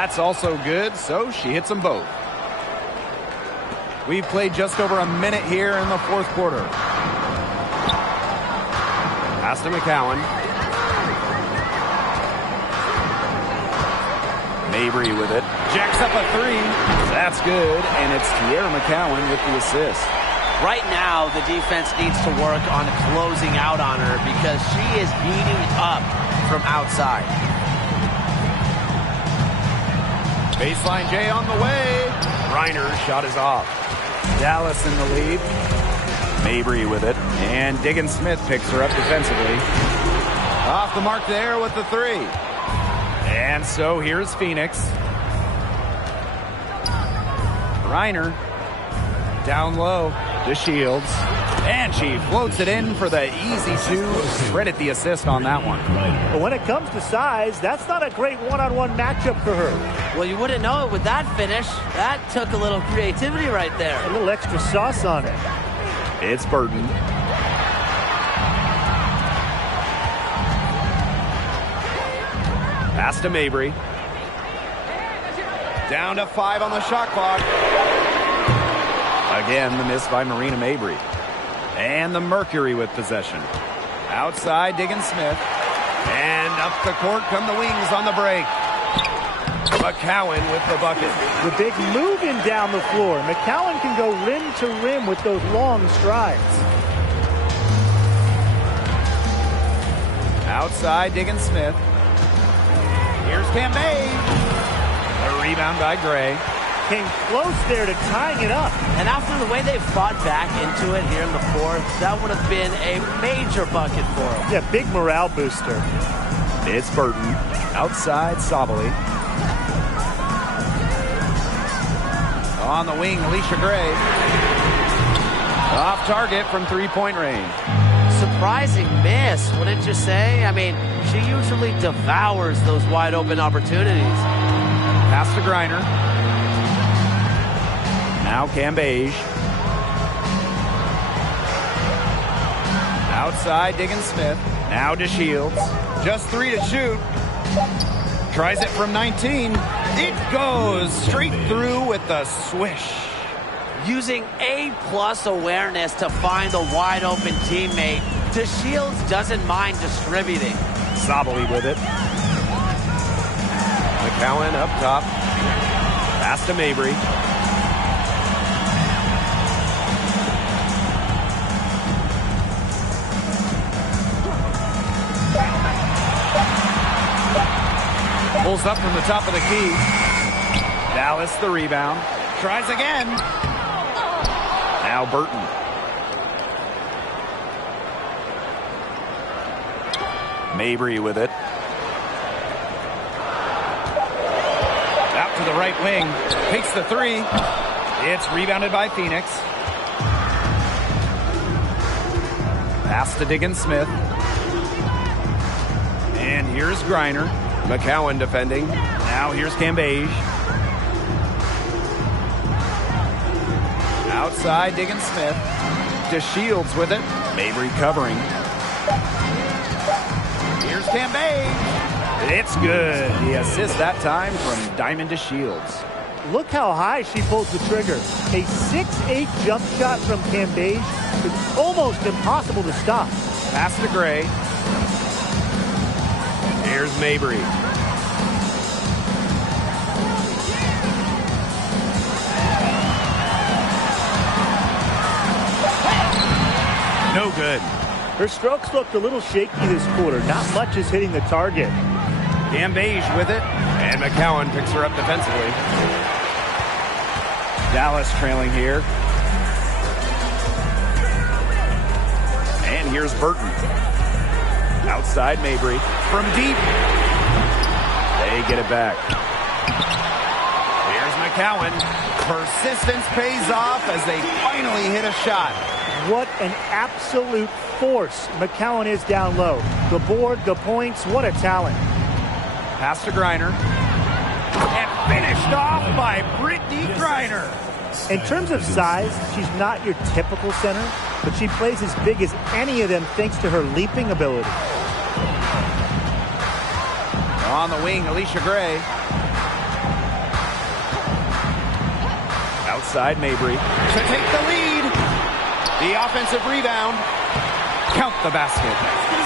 That's also good, so she hits them both. We've played just over a minute here in the fourth quarter. Pass to McCowan. Mabry with it. Jacks up a three. That's good, and it's Tierra McCowan with the assist. Right now, the defense needs to work on closing out on her because she is beating up from outside. Baseline J on the way. Reiner's shot is off. Dallas in the lead. Mabry with it. And Diggins-Smith picks her up defensively. Off the mark there with the three. And so here's Phoenix. Reiner down low to Shields. And she floats it in for the easy two. Credit the assist on that one. But when it comes to size, that's not a great one-on-one matchup for her. Well, you wouldn't know it with that finish. That took a little creativity right there. A little extra sauce on it. It's Burton. Pass to Mabry. Down to 5 on the shot clock. Again, the miss by Marina Mabry. And the Mercury with possession. Outside, Diggins-Smith. And up the court come the Wings on the break. McCowan with the bucket. The big moving down the floor. McCowan can go rim to rim with those long strides. Outside, Diggins-Smith. Here's Cambage. A rebound by Gray. Came close there to tying it up. And after the way they fought back into it here in the fourth, that would have been a major bucket for them. Yeah, big morale booster. It's Burton. Outside, Sabali. On the wing, Alicia Gray. Off target from three-point range. Surprising miss, wouldn't you say? I mean, she usually devours those wide-open opportunities. Pass to Griner. Now Cambage. Outside, Diggins-Smith. Now to Shields. Just 3 to shoot. Tries it from 19. It goes straight through with the swish. Using A-plus awareness to find a wide-open teammate, DeShields doesn't mind distributing. Sabali with it. McCowan up top. Pass to Mabry. Pulls up from the top of the key. Dallas the rebound. Tries again. Now Burton. Mabry with it. Out to the right wing. Takes the three. It's rebounded by Phoenix. Pass to Diggins-Smith. And here's Griner. McCowan defending. Now here's Cambage. Outside, Diggins-Smith. DeShields with it. Mabry covering. Here's Cambage. It's good. The assist that time from Diamond DeShields. Look how high she pulls the trigger. A 6'8" jump shot from Cambage. It's almost impossible to stop. Pass to Gray. Here's Mabry. No good. Her strokes looked a little shaky this quarter. Not much is hitting the target. Cambage with it. And McCowan picks her up defensively. Dallas trailing here. And here's Burton. Outside Mabry. From deep. They get it back. Here's McCowan. Persistence pays off as they finally hit a shot. What an absolute force McCowan is down low. The board, the points, what a talent. Pass to Griner. And finished off by Brittany Griner. In terms of size, she's not your typical center, but she plays as big as any of them thanks to her leaping ability. On the wing, Alicia Gray. Outside Mabry to take the lead. The offensive rebound. Count the basket.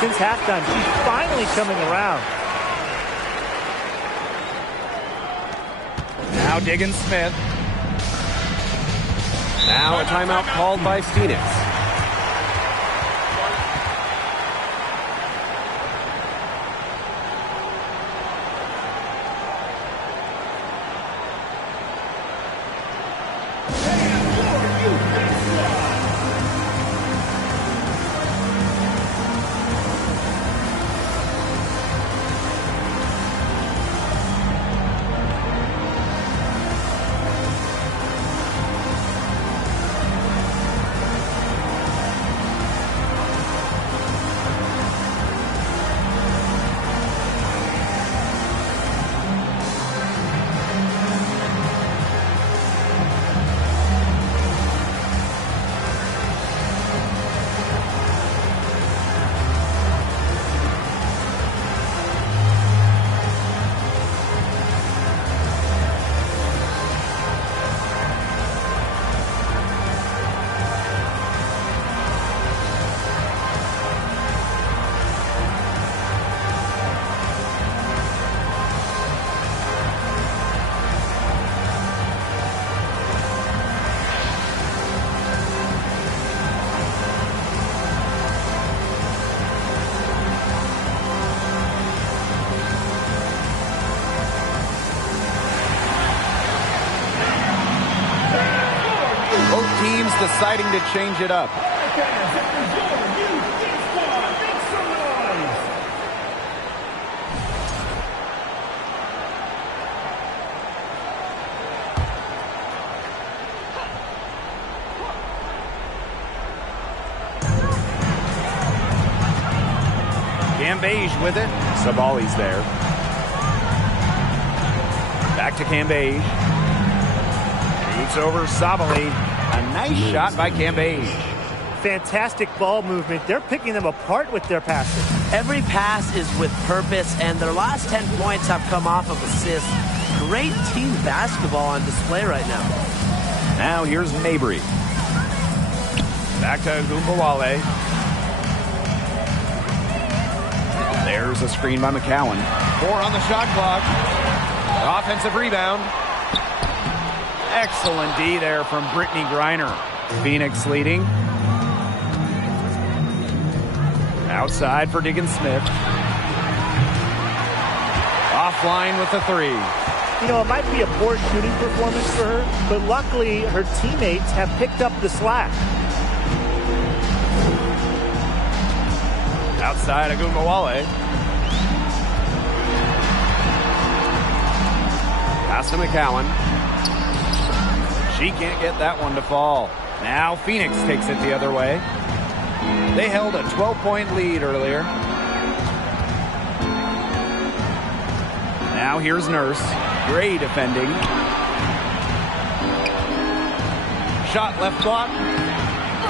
Since halftime, she's finally coming around. Now Diggins-Smith. Now a timeout called by Phoenix. Teams deciding to change it up. Cambage with it. Sabali's there. Back to Cambage. Shoots over Sabali. A nice shot by Cambage. Fantastic ball movement. They're picking them apart with their passing. Every pass is with purpose, and their last 10 points have come off of assists. Great team basketball on display right now. Now here's Mabry. Back to Gumbawale. There's a screen by McCowan. 4 on the shot clock. Offensive rebound. Excellent D there from Brittany Griner. Phoenix leading. Outside for Diggins-Smith. Offline with the 3. You know, it might be a poor shooting performance for her, but luckily her teammates have picked up the slack. Outside Agumbawale. Pass to McCowan. She can't get that one to fall. Now Phoenix takes it the other way. They held a 12-point lead earlier. Now here's Nurse. Great defending. Shot left block.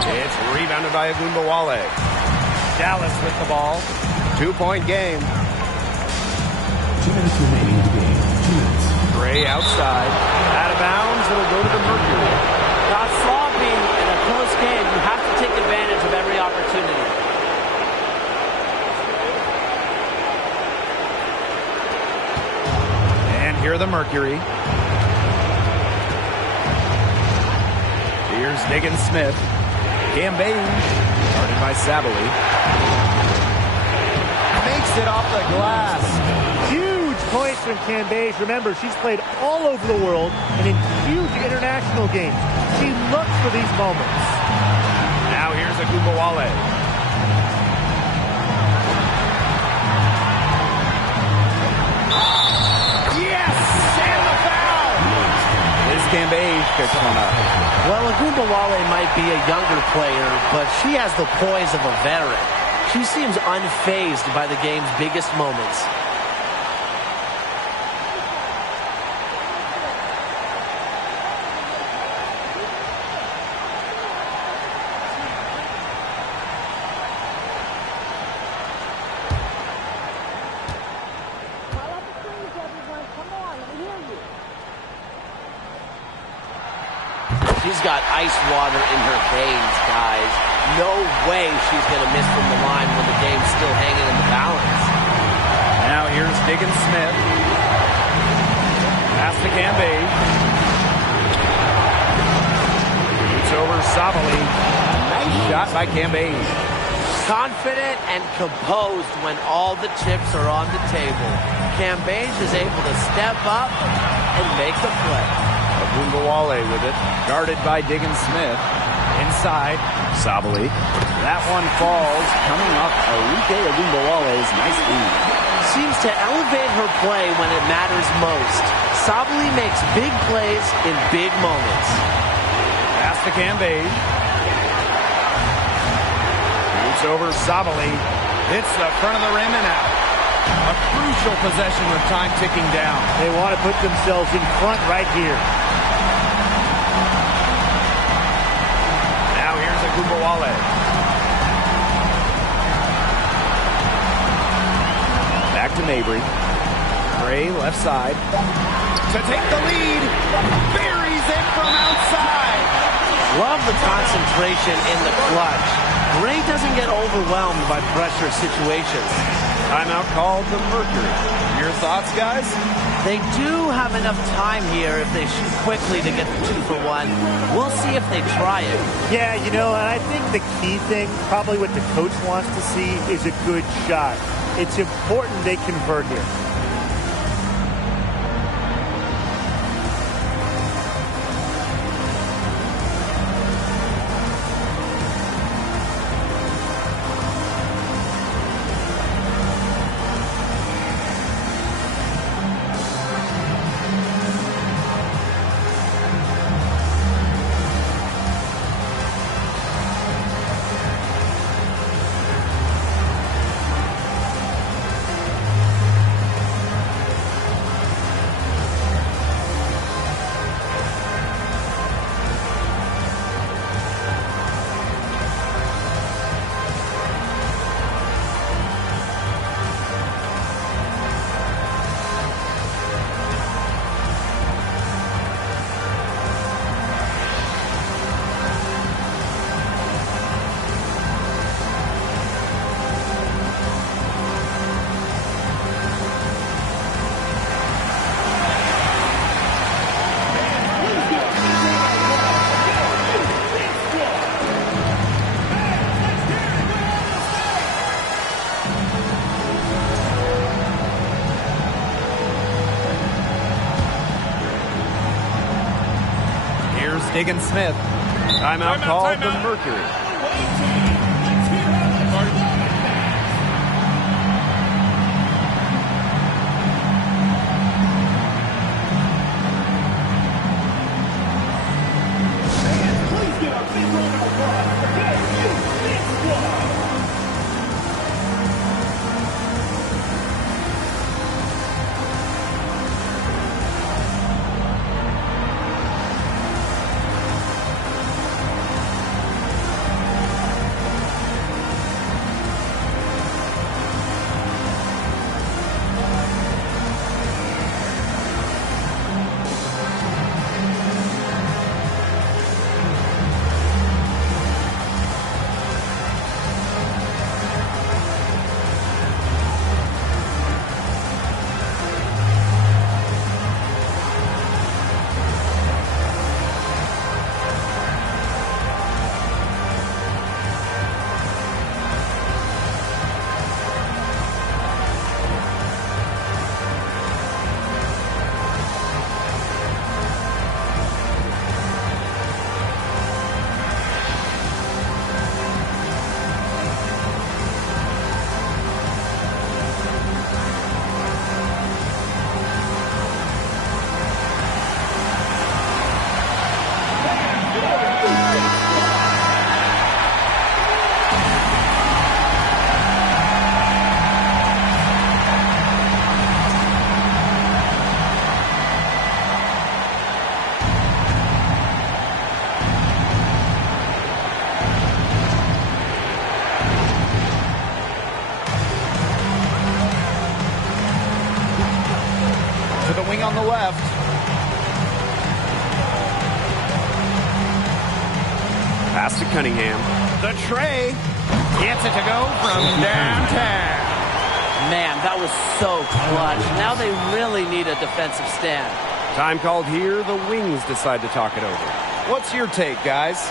It's rebounded by Agumbawale. Dallas with the ball. 2-point game. 2 minutes remaining in the game. 2 minutes. Gray outside. Out of bounds. It'll go to the Mercury. Not sloppy in a close game. You have to take advantage of every opportunity. And here the Mercury. Here's Diggins-Smith. Cambage. Guarded by Sabali. Makes it off the glass. Huge points from Cambage. Remember, she's played all over the world and in huge international games. She looks for these moments. Now here's Agumbawale. Yes! And the foul! Liz Cambage picks one up. Well, Agumbawale might be a younger player, but she has the poise of a veteran. She seems unfazed by the game's biggest moments. She's got ice water in her veins, guys. No way she's going to miss from the line when the game's still hanging in the balance. Now here's Diggin Smith. Pass to Cambage. It's over Sabali. Nice shot by Cambage. Confident and composed when all the chips are on the table. Cambage is able to step up and make the play. Agumbawale with it. Guarded by Diggin Smith. Inside. Sabali. That one falls. Coming off Arike Agumbawale's nice lead. Seems to elevate her play when it matters most. Sabali makes big plays in big moments. Pass to Cambage. Shoots over Sabali. Hits the front of the rim and out. A crucial possession with time ticking down. They want to put themselves in front right here. Now here's Agumbawale. Back to Mabry. Gray left side. To take the lead. Buries it from outside. Love the concentration in the clutch. Gray doesn't get overwhelmed by pressure situations. Timeout called the Mercury. Your thoughts, guys? They do have enough time here if they shoot quickly to get the 2-for-1. We'll see if they try it. Yeah, you know, and I think the key thing, probably what the coach wants to see, is a good shot. It's important they convert here. Diggin Smith. Timeout called the Mercury. On the left. Pass to Cunningham. The tray. Gets it to go from downtown. Man, that was so clutch. Now they really need a defensive stand. Time called here. The Wings decide to talk it over. What's your take, guys?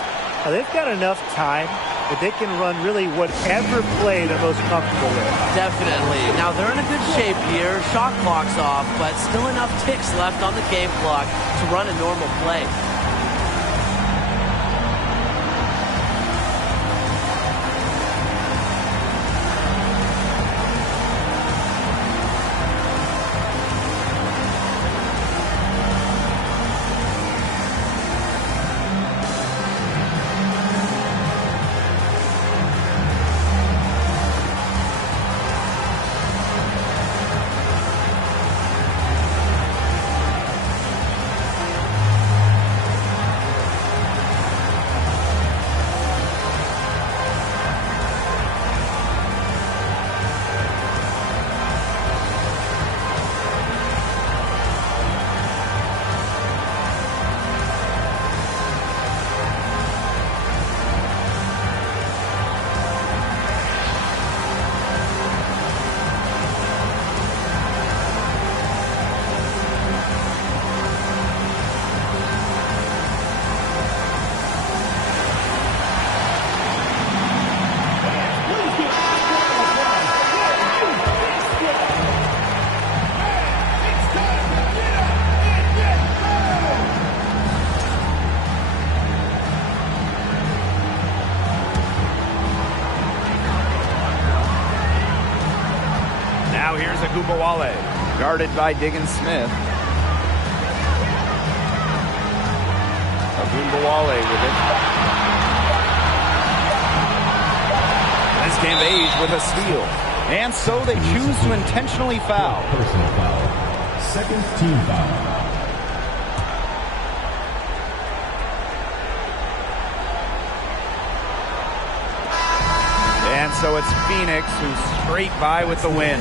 They've got enough time that they can run really whatever play they're most comfortable with. Definitely. Now they're in a good shape here. Shot clock's off, but still enough ticks left on the game clock to run a normal play. Now here's Agumbawale, guarded by Diggins Smith. Agumbawale with it. This game age with a steal. And so they choose to intentionally foul. Personal foul. Second team foul. And so it's Phoenix who scrape by with the win.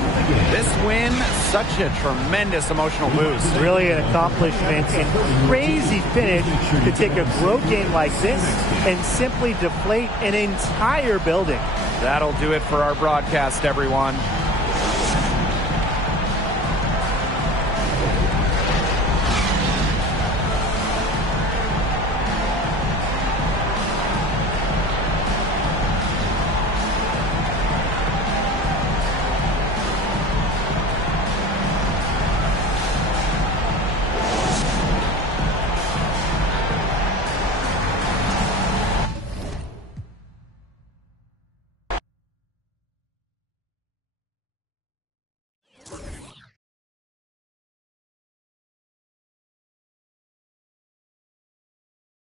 This win, such a tremendous emotional boost. Really an accomplishment and crazy finish to take a road game like this and simply deflate an entire building. That'll do it for our broadcast, everyone.